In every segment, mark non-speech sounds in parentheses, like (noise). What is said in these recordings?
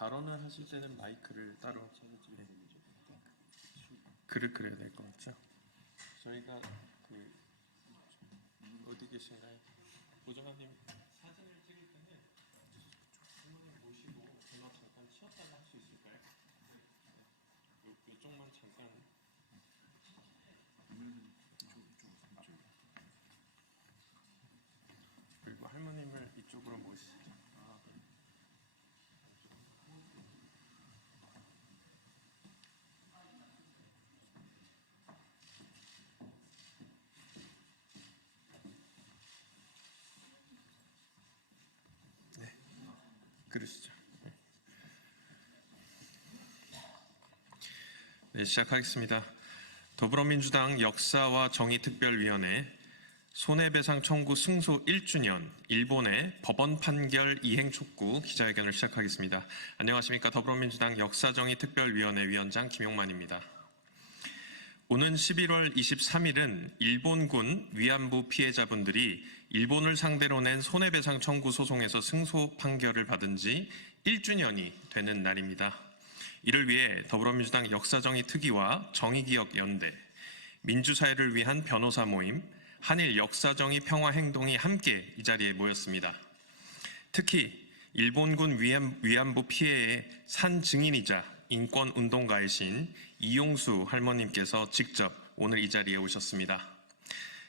발언을 하실 때는 마이크를 따로 네. 글을 그려야 될 것 같죠? 저희가 그 어디 계신가요? 보좌관님 사진을 찍을 때는 한번 모시고 전화 잠깐 쉬었다가 할 수 있을까요? 네. 요, 이쪽만 잠깐 그리고 할머님을 이쪽으로 모시죠. 아, 그러시죠. 네, 시작하겠습니다. 더불어민주당 역사와 정의특별위원회 손해배상 청구 승소 1주년 일본의 법원 판결 이행 촉구 기자회견을 시작하겠습니다. 안녕하십니까 더불어민주당 역사정의특별위원회 위원장 김용만입니다. 오는 11월 23일은 일본군 위안부 피해자분들이 일본을 상대로 낸 손해배상 청구 소송에서 승소 판결을 받은 지 1주년이 되는 날입니다. 이를 위해 더불어민주당 역사정의 특위와 정의기억연대, 민주사회를 위한 변호사 모임, 한일 역사정의 평화행동이 함께 이 자리에 모였습니다. 특히 일본군 위안부 피해의 산 증인이자 인권운동가이신 이용수 할머님께서 직접 오늘 이 자리에 오셨습니다.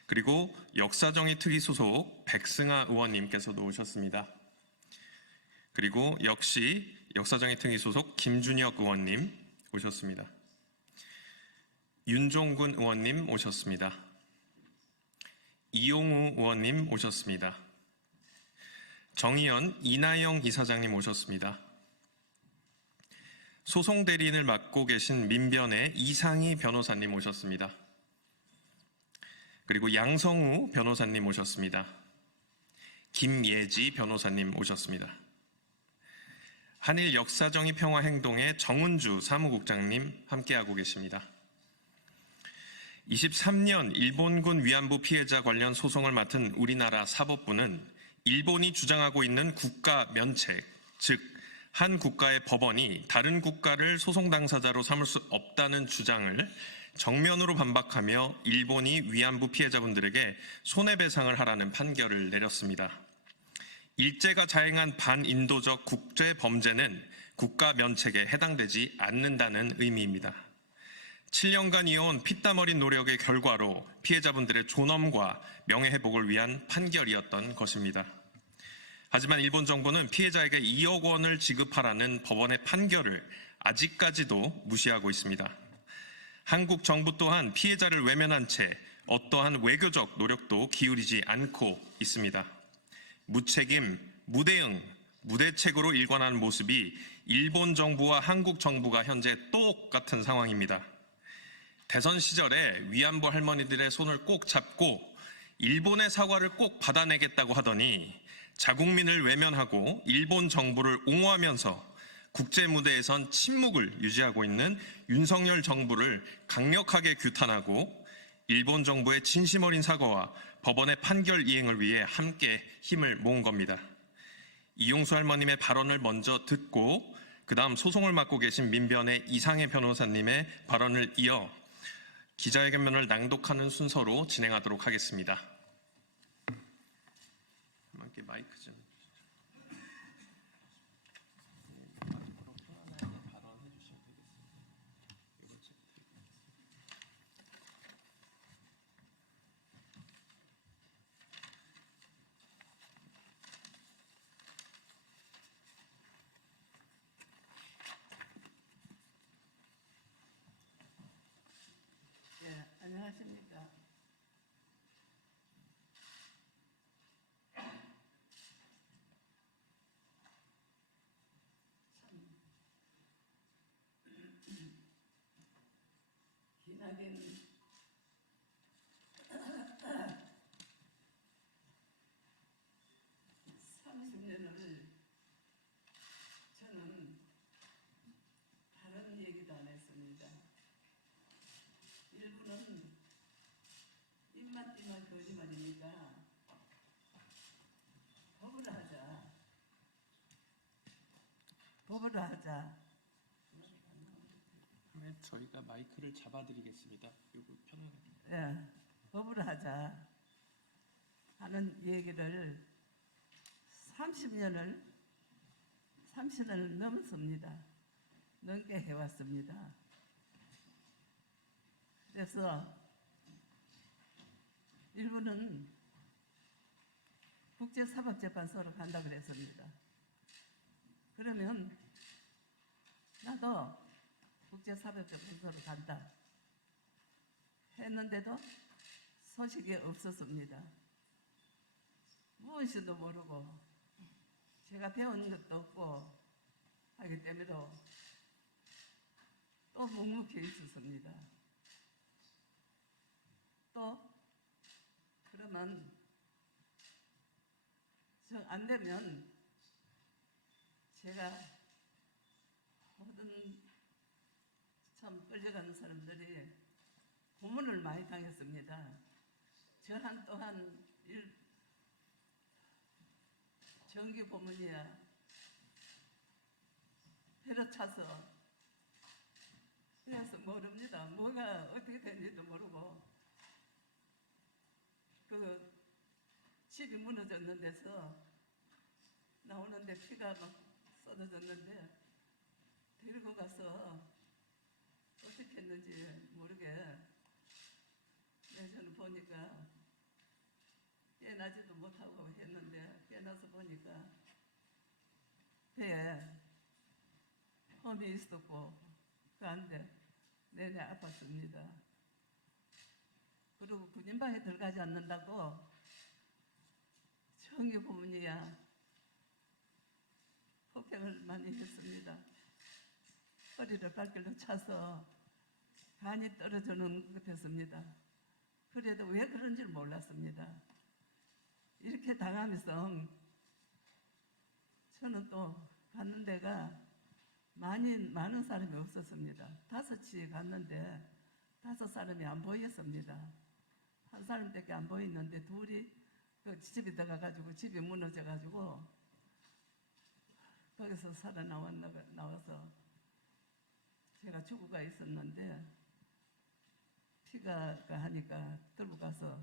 그리고 역사정의 특위 소속 백승아 의원님께서도 오셨습니다. 그리고 역시 역사정의 특위 소속 김준혁 의원님 오셨습니다. 윤종군 의원님 오셨습니다. 이용우 의원님 오셨습니다. 정의연 이나영 이사장님 오셨습니다. 소송 대리인을 맡고 계신 민변의 이상희 변호사님 오셨습니다. 그리고 양성우 변호사님 오셨습니다. 김예지 변호사님 오셨습니다. 한일 역사정의 평화행동의 정은주 사무국장님 함께하고 계십니다. 23년 일본군 위안부 피해자 관련 소송을 맡은 우리나라 사법부는 일본이 주장하고 있는 국가 면책, 즉, 한 국가의 법원이 다른 국가를 소송 당사자로 삼을 수 없다는 주장을 정면으로 반박하며 일본이 위안부 피해자분들에게 손해배상을 하라는 판결을 내렸습니다. 일제가 자행한 반인도적 국제 범죄는 국가 면책에 해당되지 않는다는 의미입니다. 7년간 이어온 피땀 어린 노력의 결과로 피해자분들의 존엄과 명예회복을 위한 판결이었던 것입니다. 하지만 일본 정부는 피해자에게 2억 원을 지급하라는 법원의 판결을 아직까지도 무시하고 있습니다. 한국 정부 또한 피해자를 외면한 채 어떠한 외교적 노력도 기울이지 않고 있습니다. 무책임, 무대응, 무대책으로 일관하는 모습이 일본 정부와 한국 정부가 현재 똑같은 상황입니다. 대선 시절에 위안부 할머니들의 손을 꼭 잡고 일본의 사과를 꼭 받아내겠다고 하더니 자국민을 외면하고 일본 정부를 옹호하면서 국제 무대에선 침묵을 유지하고 있는 윤석열 정부를 강력하게 규탄하고 일본 정부의 진심 어린 사과와 법원의 판결 이행을 위해 함께 힘을 모은 겁니다. 이용수 할머님의 발언을 먼저 듣고 그 다음 소송을 맡고 계신 민변의 이상해 변호사님의 발언을 이어 기자회견문을 낭독하는 순서로 진행하도록 하겠습니다. 함께 마이크 좀. 마지막으로 편안하게 발언해 주시면 되겠습니다. 이거 좀 드리겠습니다. 예, 안녕하십니까. 기나긴 30년을 저는 다른 얘기도 안 했습니다. 일부는 입만 띄면 거짓말이니까 법을 하자. 법을 하자. 하자. 그러면 저희가 마이크를 잡아드리겠습니다. 요거 편하게. 예, 법을 하자 하는 얘기를 30년을 30년을 넘습니다. 넘게 해왔습니다. 그래서 일부는 국제사법재판소로 간다 그랬습니다. 그러면 나도 국제사법재판소로 간다. 했는데도 소식이 없었습니다. 무엇인지도 모르고 제가 배운 것도 없고 하기 때문에 또 묵묵히 있었습니다. 또 그러면 정 안 되면 제가 모든 참 끌려가는 사람들이 고문을 많이 당했습니다. 저한 또한 일, 정기 고문이야. 때려차서 그래서 모릅니다. 뭐가 어떻게 됐는지도 모르고 그 집이 무너졌는 데서 나오는데 피가 막 쏟아졌는데 데리고 가서 했는지 모르게 네, 저는 보니까 깨나지도 못하고 했는데 깨나서 보니까 배에 험이 있었고 그 안에 내내 아팠습니다. 그리고 군인방에 들어가지 않는다고 정기 부모님이야 폭행을 많이 했습니다. 허리를 발길로 차서 간이 떨어지는 것 같았습니다. 그래도 왜 그런지 몰랐습니다. 이렇게 당하면서 저는 또 갔는 데가 많이 많은 사람이 없었습니다. 다섯이 갔는데 다섯 사람이 안 보였습니다. 한 사람밖에 안 보이는데 둘이 그 집에 들어가가지고 집이 무너져가지고 거기서 살아 나와서 제가 죽어가 있었는데 피가 그 하니까 들고 가서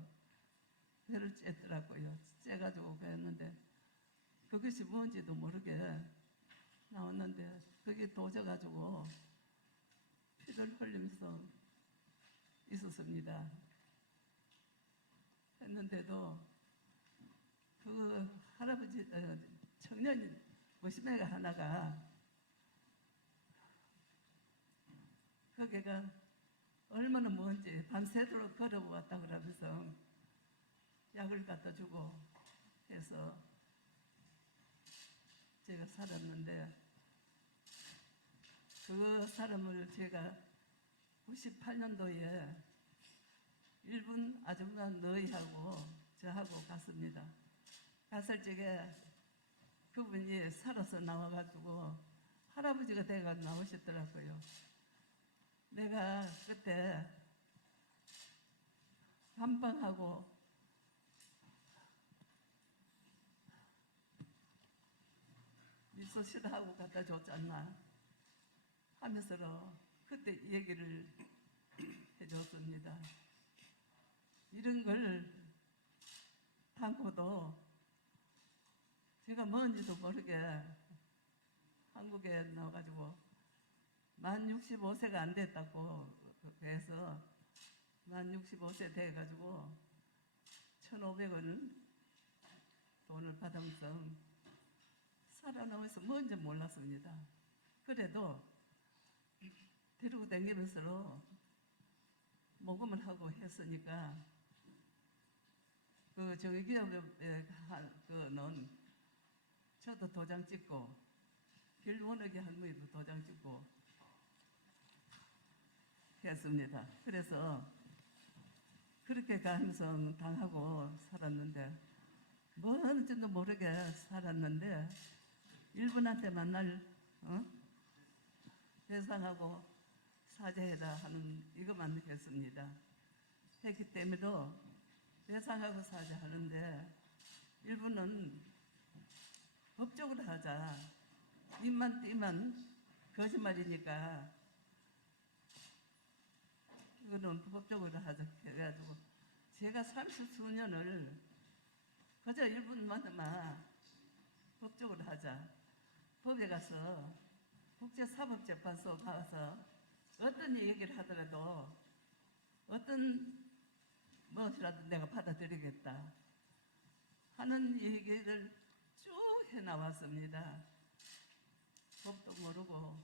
배를 쬐더라고요. 쬐가지고 그랬는데 그것이 뭔지도 모르게 나왔는데 그게 도져가지고 피를 흘리면서 있었습니다. 했는데도 그 할아버지 어, 청년 머시매가 하나가 거기가 얼마나 먼지 밤새도록 걸어왔다 그러면서 약을 갖다 주고 해서 제가 살았는데 그 사람을 제가 98년도에 일본 아줌마 너희하고 저하고 갔습니다. 갔을 적에 그분이 살아서 나와가지고 할아버지가 돼가 나오셨더라고요. 내가 그때 감방하고 미소 시다 하고 갖다 줬잖아 하면서 그때 얘기를 (clears throat) 해줬습니다. 이런 걸 담고도 제가 뭔지도 모르게 한국에 나와가지고 만 65세가 안 됐다고 해서 만 65세 돼가지고 1,500원 돈을 받으면서 살아남아서 뭔지 몰랐습니다. 그래도 데리고 다니면서 모금을 하고 했으니까 그 저기 기업에 그는 저도 도장 찍고 길원하게 할머니도 도장 찍고 했습니다. 그래서 그렇게 가면서 당하고 살았는데 뭔지도 모르게 살았는데 일본한테 만날 어? 배상하고 사죄해라 하는 이것만 했습니다. 했기 때문에도 배상하고 사죄하는데 일본은 법적으로 하자. 입만 띄면 거짓말이니까 이거는 법적으로 하자. 해가지고 제가 30수년을 그저 1분만만 법적으로 하자. 법에 가서 국제사법재판소 가서 어떤 얘기를 하더라도 어떤 무엇이라도 내가 받아들이겠다 하는 얘기를 쭉 해나왔습니다. 법도 모르고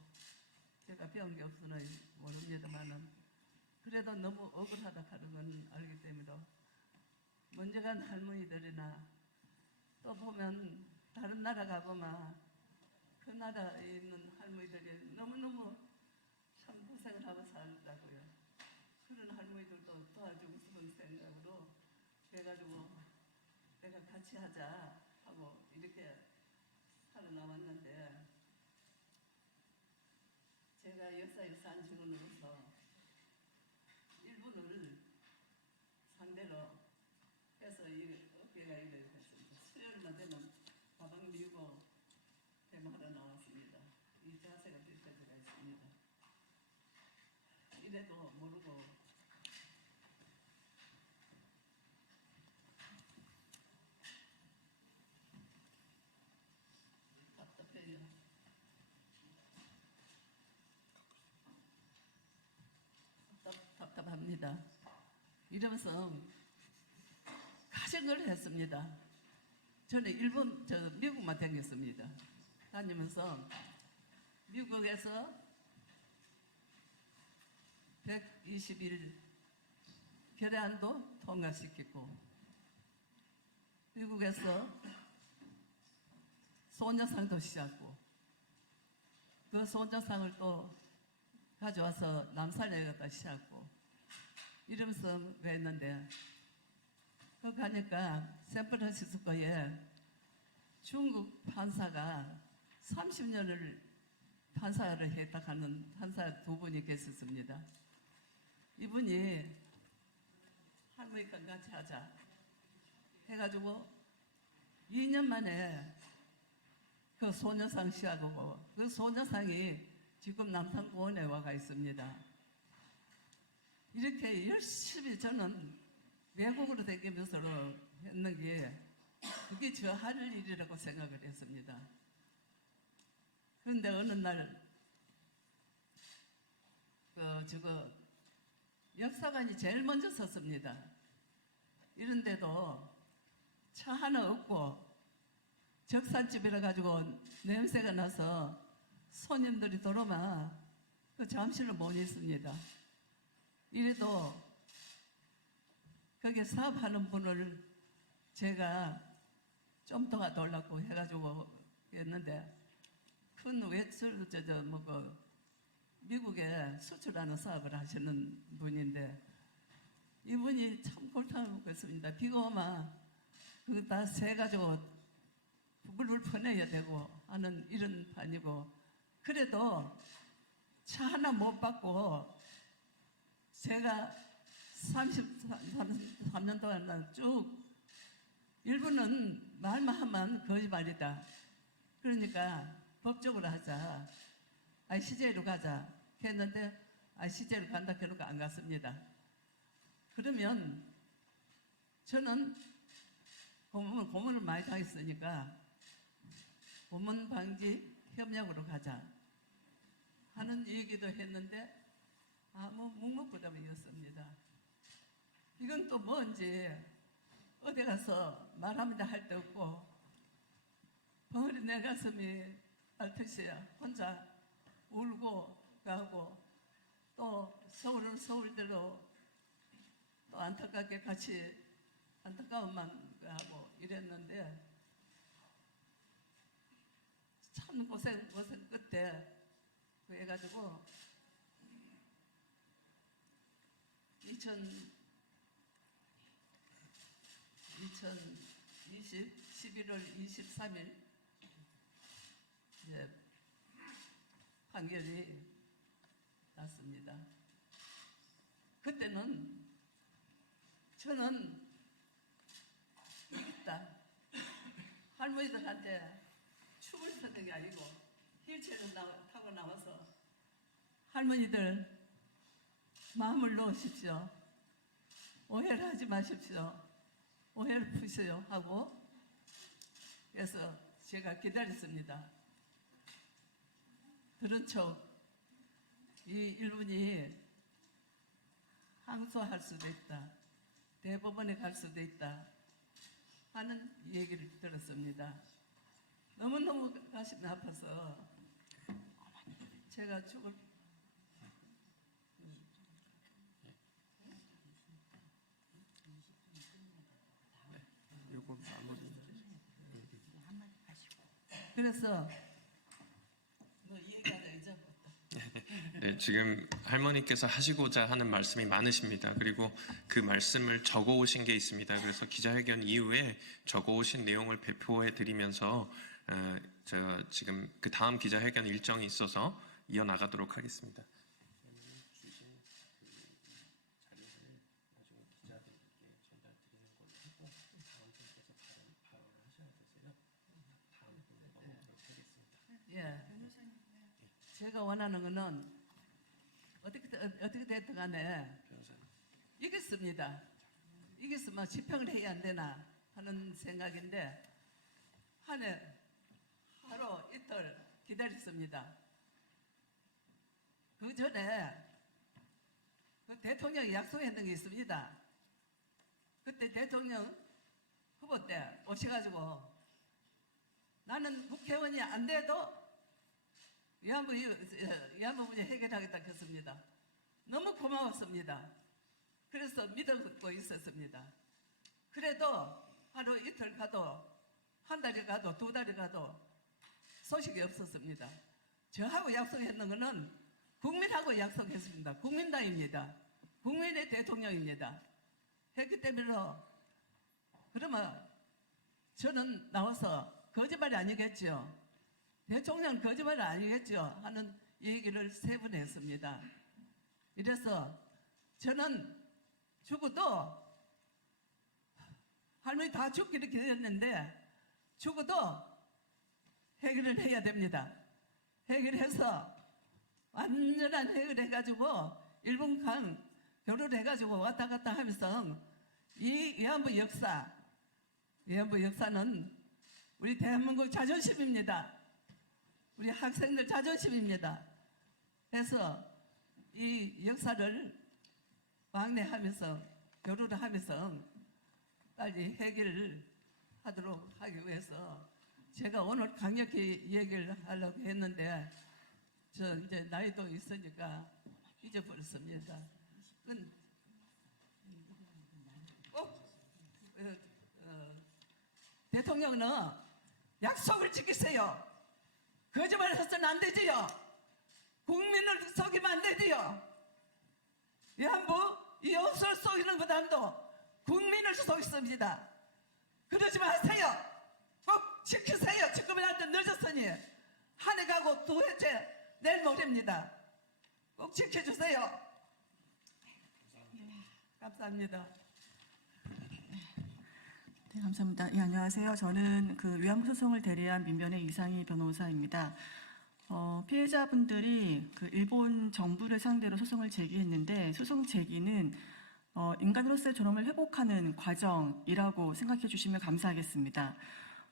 제가 배운 게 없으나 모릅니다만은 그래도 너무 억울하다 하는 건 알기 때문에 먼저 간 할머니들이나 또 보면 다른 나라 가보면 그 나라에 있는 할머니들이 너무너무 참 고생을 하고 살다고요. 그런 할머니들도 도와주고 싶은 생각으로 그래가지고 내가 같이 하자 하고 이렇게 살아남았는데 제가 역사의 산증언으로서 일본을 상대로 해서 이 어깨가 이래 됐습니다. 수요일만 되면 가방 밀고 대마하러 나왔습니다. 이 자세가 비춰져가 있습니다. 이래도 모르고 답답해요. 답, 답답 합니다. 이러면서 가정을 했습니다. 저는 일본, 저 미국만 다녔습니다. 다니면서 미국에서 120일 결례안도 통과시키고 미국에서 소녀상도 시작고 그 소녀상을 또 가져와서 남산에 갖다 시작고 이러면서 했는데 그 가니까 샌프란시스코에 중국 판사가 30년을 판사를 했다 하는 판사 두 분이 계셨습니다. 이분이 같이 하자 해가지고 2년 만에 그 소녀상 시작하고 그 소녀상이 지금 남산공원에 와가 있습니다. 이렇게 열심히 저는 외국으로 다니면서 했는 게 그게 저 할 일이라고 생각을 했습니다. 그런데 어느 날, 그, 저거, 역사관이 제일 먼저 섰습니다. 이런데도 차 하나 없고 적산집이라 가지고 냄새가 나서 손님들이 들어오면 그 잠실로 못 있습니다. 이래도 거기에 사업하는 분을 제가 좀더 도와달라고 해가지고 했는데 큰 외출 저저 뭐그 미국에 수출하는 사업을 하시는 분인데 이분이 참 골탕을 먹고 있습니다. 비가 오면 그거 다 세가지고 물을 퍼내야 되고 하는 이런 판이고 그래도 차 하나 못 받고 제가 33년 동안 쭉 일부는 말만 하면 거짓말이다. 그러니까 법적으로 하자. 아 시제로 가자. 했는데 아 시제로 간다 그러고 안 갔습니다. 그러면 저는 고문, 고문을 많이 당했으니까 고문 방지 협력으로 가자 하는 얘기도 했는데 아무 묵묵부담이었습니다. 이건 또 뭔지 어디 가서 말합니다 할데 없고 벙어리 내 가슴이 알듯이야 혼자 울고 가고 또 서울은 서울대로 또 안타깝게 같이 안타까움만 하고 이랬는데 참 고생 고생 끝에 그 해가지고 2000 2020 11월 23일 이제 판결이 났습니다. 그때는 저는 이겼다. 할머니들한테 춤을 췄던 게 아니고 휠체어를 나- 타고 나와서 할머니들 마음을 놓으십시오. 오해를 하지 마십시오. 오해를 푸세요 하고 그래서 제가 기다렸습니다. 들은 척이 일분이 항소할 수도 있다. 대법원에 갈 수도 있다. 하는 얘기를 들었습니다. 너무너무 가슴이 아파서 제가 죽을 요거 마무리. 그래서 너 얘기하다 잊어버렸다. 네, 지금 할머니께서 하시고자 하는 말씀이 많으십니다. 그리고 그 말씀을 적어 오신 게 있습니다. 그래서 기자회견 이후에 적어 오신 내용을 배포해 드리면서 어, 저 지금 그 다음 기자회견 일정이 있어서 이어 나가도록 하겠습니다. 예. 제가 원하는 거는 어떻게 어떻게 됐든 간에 이겼습니다. 이겼으면 집행을 해야 안 되나 하는 생각인데 한해 하루 이틀 기다렸습니다. 그 전에 그 대통령이 약속했는 게 있습니다. 그때 대통령 후보 때 오셔가지고 나는 국회의원이 안 돼도 위안부 위안부 문제 해결하겠다 했습니다. 너무 고마웠습니다. 그래서 믿고 있었습니다. 그래도 하루 이틀 가도 한 달이 가도 두 달이 가도 소식이 없었습니다. 저하고 약속했는 것은 국민하고 약속했습니다. 국민당입니다. 국민의 대통령입니다. 했기 때문에 그러면 저는 나와서 거짓말이 아니겠죠. 대통령 거짓말이 아니겠죠. 하는 얘기를 세 번 했습니다. 이래서 저는 죽어도 할머니 다 죽기를 기다렸는데 죽어도 해결을 해야 됩니다. 해결해서 완전한 해결해가지고 일본간 결혼해가지고 왔다 갔다 하면서 이 위안부 역사, 위안부 역사는 우리 대한민국 자존심입니다. 우리 학생들 자존심입니다. 그래서 이 역사를 왕래하면서 결혼을 하면서 빨리 해결을 하도록 하기 위해서 제가 오늘 강력히 얘기를 하려고 했는데 저 이제 나이도 있으니까 잊어버렸습니다. 꼭 어, 어, 대통령은 약속을 지키세요. 거짓말 해서는 안 되지요. 국민을 속이면 안 되지요. 위안부 이 옷을 속이는 것보다도 국민을 속였습니다. 그러지 마세요. 꼭 지키세요. 지금이라도 늦었으니 한 해 가고 두 해째 내일 모레입니다. 꼭 지켜주세요. 감사합니다. 네, 감사합니다. 예, 안녕하세요. 저는 그 위안부 소송을 대리한 민변의 이상희 변호사입니다. 어, 피해자분들이 그 일본 정부를 상대로 소송을 제기했는데 소송 제기는 어, 인간으로서의 존엄을 회복하는 과정이라고 생각해 주시면 감사하겠습니다.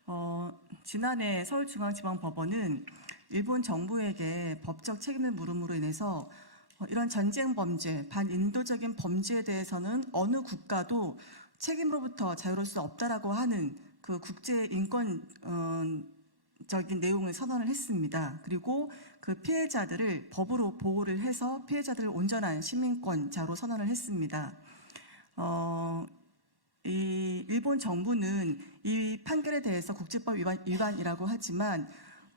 어, 지난해 서울중앙지방법원은 일본 정부에게 법적 책임을 물음으로 인해서 어, 이런 전쟁 범죄, 반인도적인 범죄에 대해서는 어느 국가도 책임으로부터 자유로울 수 없다라고 하는 그 국제 인권 어, 적인 내용을 선언을 했습니다. 그리고 그 피해자들을 법으로 보호를 해서 피해자들을 온전한 시민권 자로 선언을 했습니다. 어, 이 일본 정부는 이 판결에 대해서 국제법 위반, 위반 이라고 하지만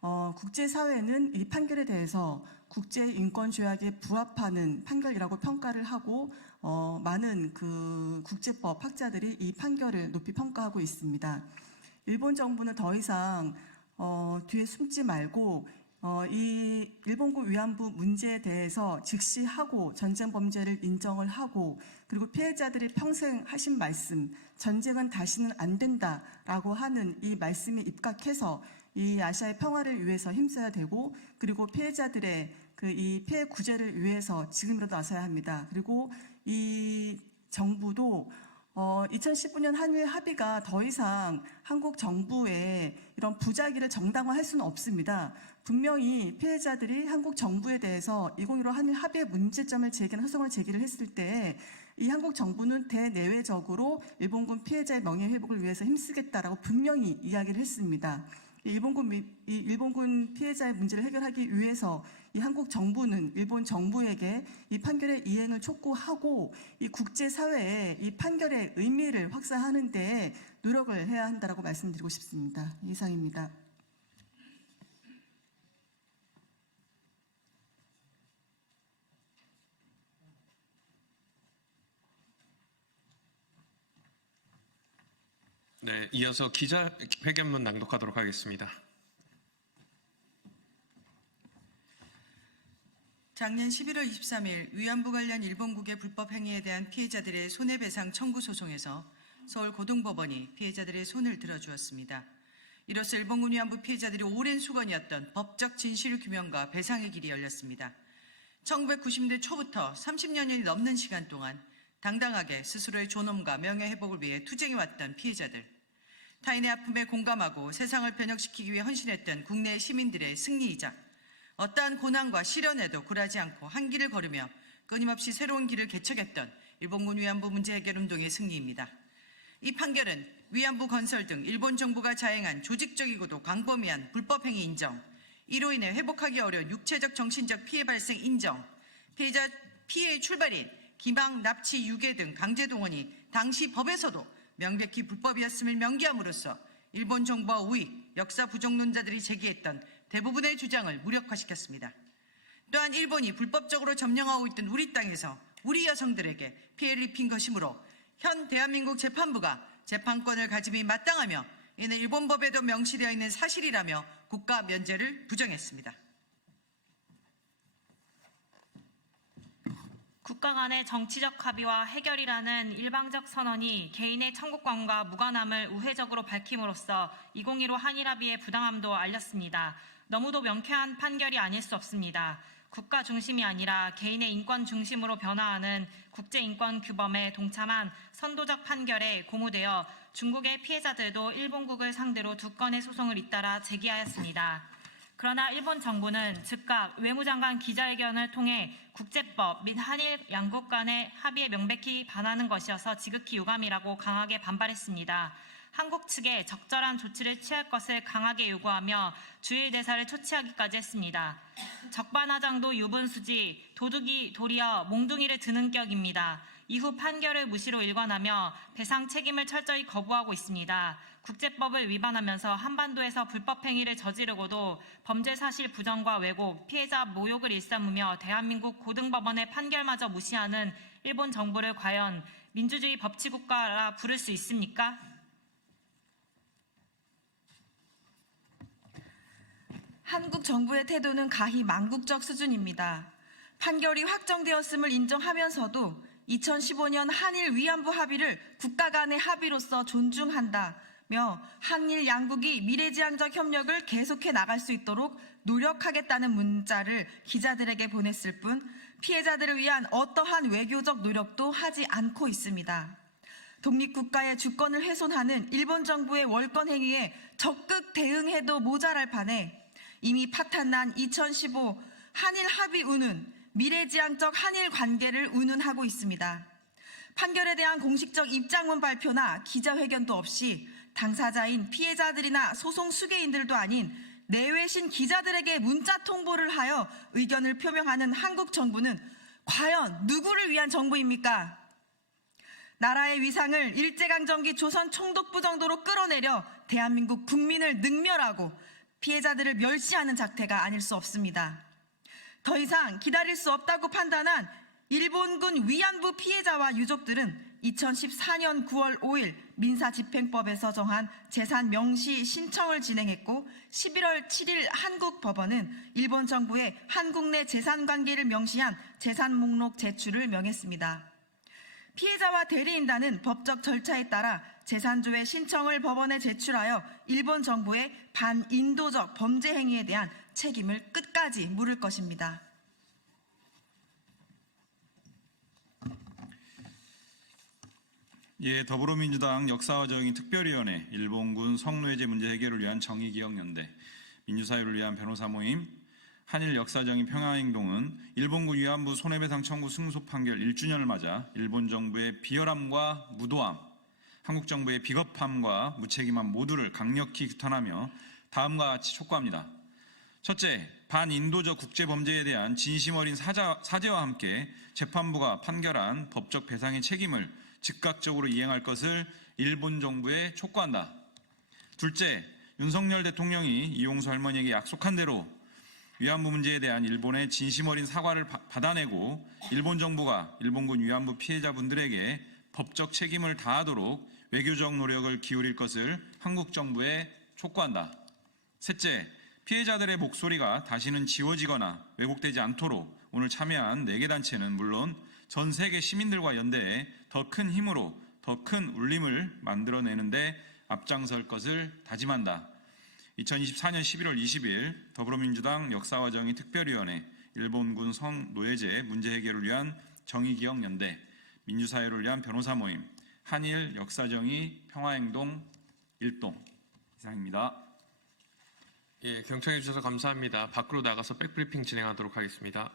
어, 국제사회는 이 판결에 대해서 국제인권조약에 부합하는 판결이라고 평가를 하고 어, 많은 그 국제법 학자들이 이 판결을 높이 평가하고 있습니다. 일본 정부는 더 이상 어, 뒤에 숨지 말고 어, 이 일본군 위안부 문제에 대해서 직시하고 전쟁 범죄를 인정을 하고 그리고 피해자들이 평생 하신 말씀 전쟁은 다시는 안 된다라고 하는 이 말씀에 입각해서 이 아시아의 평화를 위해서 힘써야 되고 그리고 피해자들의 그 이 피해 구제를 위해서 지금이라도 나서야 합니다. 그리고 이 정부도 어, 2019년 한일 합의가 더 이상 한국 정부의 이런 부작위를 정당화할 수는 없습니다. 분명히 피해자들이 한국 정부에 대해서 2015 한일 합의의 문제점을 제기하는 소송을 제기를 했을 때 이 한국 정부는 대내외적으로 일본군 피해자의 명예 회복을 위해서 힘쓰겠다라고 분명히 이야기를 했습니다. 이 일본군 미- 이 일본군 피해자의 문제를 해결하기 위해서 이 한국 정부는 일본 정부에게 이 판결의 이행을 촉구하고 이 국제 사회에 이 판결의 의미를 확산하는 데 노력을 해야 한다라고 말씀드리고 싶습니다. 이상입니다. 네, 이어서 기자 회견문 낭독하도록 하겠습니다. 작년 11월 23일 위안부 관련 일본국의 불법 행위에 대한 피해자들의 손해배상 청구 소송에서 서울 고등법원이 피해자들의 손을 들어주었습니다. 이로써 일본군 위안부 피해자들이 오랜 수건이었던 법적 진실 규명과 배상의 길이 열렸습니다. 1990년대 초부터 30년이 넘는 시간 동안 당당하게 스스로의 존엄과 명예 회복을 위해 투쟁해 왔던 피해자들, 타인의 아픔에 공감하고 세상을 변혁시키기 위해 헌신했던 국내 시민들의 승리이자 어떠한 고난과 시련에도 굴하지 않고 한 길을 걸으며 끊임없이 새로운 길을 개척했던 일본군 위안부 문제 해결 운동의 승리입니다. 이 판결은 위안부 건설 등 일본 정부가 자행한 조직적이고도 광범위한 불법 행위 인정, 이로 인해 회복하기 어려운 육체적 정신적 피해 발생 인정, 피해자 피해의 출발인 기망, 납치, 유괴 등 강제 동원이 당시 법에서도 명백히 불법이었음을 명기함으로써 일본 정부와 우익, 역사 부정론자들이 제기했던 대부분의 주장을 무력화시켰습니다. 또한 일본이 불법적으로 점령하고 있던 우리 땅에서 우리 여성들에게 피해를 입힌 것이므로 현 대한민국 재판부가 재판권을 가짐이 마땅하며 이는 일본 법에도 명시되어 있는 사실이라며 국가 면제를 부정했습니다. 국가 간의 정치적 합의와 해결이라는 일방적 선언이 개인의 청구권과 무관함을 우회적으로 밝힘으로써 2015 한일합의의 부당함도 알렸습니다. 너무도 명쾌한 판결이 아닐 수 없습니다. 국가 중심이 아니라 개인의 인권 중심으로 변화하는 국제인권 규범에 동참한 선도적 판결에 고무되어 중국의 피해자들도 일본국을 상대로 두 건의 소송을 잇따라 제기하였습니다. 그러나 일본 정부는 즉각 외무장관 기자회견을 통해 국제법 및 한일 양국 간의 합의에 명백히 반하는 것이어서 지극히 유감이라고 강하게 반발했습니다. 한국 측에 적절한 조치를 취할 것을 강하게 요구하며 주일 대사를 초치하기까지 했습니다. 적반하장도 유분수지 도둑이 도리어 몽둥이를 드는 격입니다. 이후 판결을 무시로 일관하며 배상 책임을 철저히 거부하고 있습니다. 국제법을 위반하면서 한반도에서 불법 행위를 저지르고도 범죄 사실 부정과 왜곡, 피해자 모욕을 일삼으며 대한민국 고등법원의 판결마저 무시하는 일본 정부를 과연 민주주의 법치국가라 부를 수 있습니까? 한국 정부의 태도는 가히 망국적 수준입니다. 판결이 확정되었음을 인정하면서도 2015년 한일 위안부 합의를 국가 간의 합의로서 존중한다 며 한일 양국이 미래지향적 협력을 계속해 나갈 수 있도록 노력하겠다는 문자를 기자들에게 보냈을 뿐 피해자들을 위한 어떠한 외교적 노력도 하지 않고 있습니다. 독립국가의 주권을 훼손하는 일본 정부의 월권 행위에 적극 대응해도 모자랄 판에 이미 파탄난 2015 한일 합의 운운, 미래지향적 한일 관계를 운운하고 있습니다. 판결에 대한 공식적 입장문 발표나 기자회견도 없이 당사자인 피해자들이나 소송 수개인들도 아닌 내외신 기자들에게 문자 통보를 하여 의견을 표명하는 한국 정부는 과연 누구를 위한 정부입니까? 나라의 위상을 일제강점기 조선 총독부 정도로 끌어내려 대한민국 국민을 능멸하고 피해자들을 멸시하는 작태가 아닐 수 없습니다. 더 이상 기다릴 수 없다고 판단한 일본군 위안부 피해자와 유족들은 2014년 9월 5일 민사집행법에서 정한 재산 명시 신청을 진행했고 11월 7일 한국 법원은 일본 정부의 한국 내 재산 관계를 명시한 재산 목록 제출을 명했습니다. 피해자와 대리인단은 법적 절차에 따라 재산조회 신청을 법원에 제출하여 일본 정부의 반인도적 범죄 행위에 대한 책임을 끝까지 물을 것입니다. 예, 더불어민주당 역사화정의 특별위원회 일본군 성노예제 문제 해결을 위한 정의기억연대 민주사회를 위한 변호사 모임 한일 역사정의 평화행동은 일본군 위안부 손해배상 청구 승소 판결 1주년을 맞아 일본 정부의 비열함과 무도함, 한국 정부의 비겁함과 무책임함 모두를 강력히 규탄하며 다음과 같이 촉구합니다. 첫째, 반인도적 국제범죄에 대한 진심 어린 사자, 사죄와 함께 재판부가 판결한 법적 배상의 책임을 즉각적으로 이행할 것을 일본 정부에 촉구한다. 둘째, 윤석열 대통령이 이용수 할머니에게 약속한 대로 위안부 문제에 대한 일본의 진심 어린 사과를 바- 받아내고 일본 정부가 일본군 위안부 피해자분들에게 법적 책임을 다하도록 외교적 노력을 기울일 것을 한국 정부에 촉구한다. 셋째, 피해자들의 목소리가 다시는 지워지거나 왜곡되지 않도록 오늘 참여한 4개 단체는 물론 전 세계 시민들과 연대해 더 큰 힘으로 더 큰 울림을 만들어내는데 앞장설 것을 다짐한다. 2024년 11월 20일 더불어민주당 역사화정의 특별위원회 일본군 성 노예제 문제 해결을 위한 정의기억연대 민주사회를 위한 변호사 모임 한일 역사정의 평화행동 일동 이상입니다. 예, 경청해 주셔서 감사합니다. 밖으로 나가서 백브리핑 진행하도록 하겠습니다.